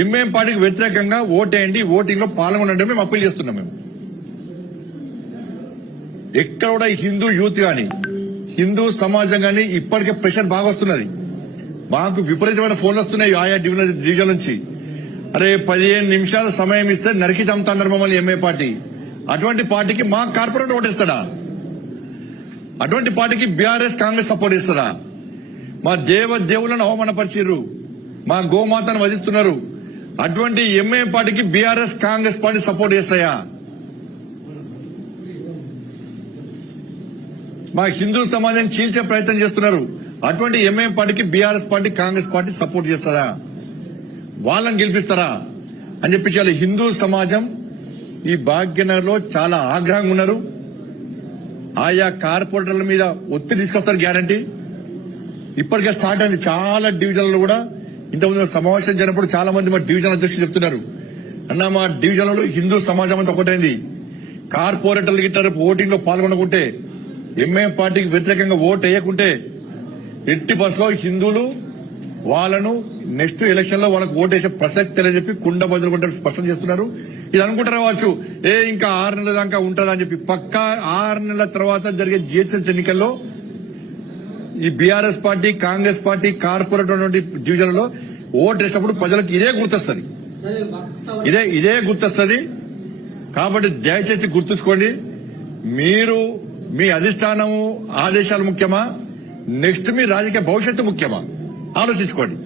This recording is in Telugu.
ఎంఐఎం పార్టీకి వ్యతిరేకంగా ఓటేయండి, ఓటింగ్ లో పాల్గొనండి మేము అప్పీల్ చేస్తున్నాం. మేము ఎక్కడ కూడా హిందూ యూత్ గాని హిందూ సమాజం గాని ఇప్పటికే ప్రెషర్ బాగా వస్తున్నది. మాకు విపరీతమైన ఫోన్లు వస్తున్నాయి ఆయా డివిజన్ నుంచి. అరే 15 నిమిషాల సమయం ఇస్తే నరికి చంపుతున్నారు మమ్మల్ని ఎంఐ పార్టీ. అటువంటి పార్టీకి మా కార్పొరేటర్ ఓటేస్తాడా? అటువంటి పార్టీకి బీఆర్ఎస్ కాంగ్రెస్ సపోర్ట్ ఇస్తుందా? మా దేవులను అవమానపరిచిర్రు, మా గోమాతను వధిస్తున్నారు. అటువంటి ఎంఐ పార్టీకి బీఆర్ఎస్ కాంగ్రెస్ పార్టీ సపోర్ట్ చేస్తాయా? మా హిందూ సమాజాన్ని చీల్చే ప్రయత్నం చేస్తున్నారు. అటువంటి ఎంఐఎం పార్టీకి BRS party Congress party support చేస్తారా? వాళ్ళని గెలిపిస్తారా అని చెప్పి హిందూ సమాజం ఈ భాగ్యనగర్ లో చాలా ఆగ్రహంగా ఉన్నారు. ఆయా కార్పొరేటర్ల మీద ఒత్తిడి తీసుకొస్తారు గ్యారంటీ. ఇప్పటికే స్టార్ట్ అయింది చాలా డివిజన్లలో కూడా. ఇంతకుముందు సమావేశం జరిగినప్పుడు చాలా మంది మా డివిజన్ అధ్యక్షులు చెప్తున్నారు, అన్న మా డివిజన్లలో హిందూ సమాజం అంతా ఒకటైంది. కార్పొరేటర్లు గిట్టారు ఓటింగ్ లో పాల్గొనకుంటే, ఎంఐఎం పార్టీకి వ్యతిరేకంగా ఓటు వేయకుంటే ఎట్టి బస్సులో హిందువులు వాళ్ళను నెక్స్ట్ ఎలక్షన్ లో వాళ్ళకు ఓటు వేసే ప్రసక్తి లేదని చెప్పి కుండ బదులుకుంటే స్పష్టం చేస్తున్నారు. ఇది అనుకుంటారు కావచ్చు, ఇంకా 6 నెలల దాకా ఉంటుందని చెప్పి. పక్కా 6 నెలల తర్వాత జరిగే జిహెచ్ఎంసీ ఎన్నికల్లో ఈ BRS party Congress party corporator డివిజన్లలో ఓటు వేసినప్పుడు ప్రజలకు ఇదే గుర్తొస్తుంది, ఇదే గుర్తొస్తుంది. కాబట్టి దయచేసి గుర్తుంచుకోండి, మీరు మీ అధిష్టానము ఆదేశాలు ముఖ్యమా, నెక్స్ట్ మీ రాజకీయ భవిష్యత్తు ముఖ్యమా ఆలోచించుకోండి.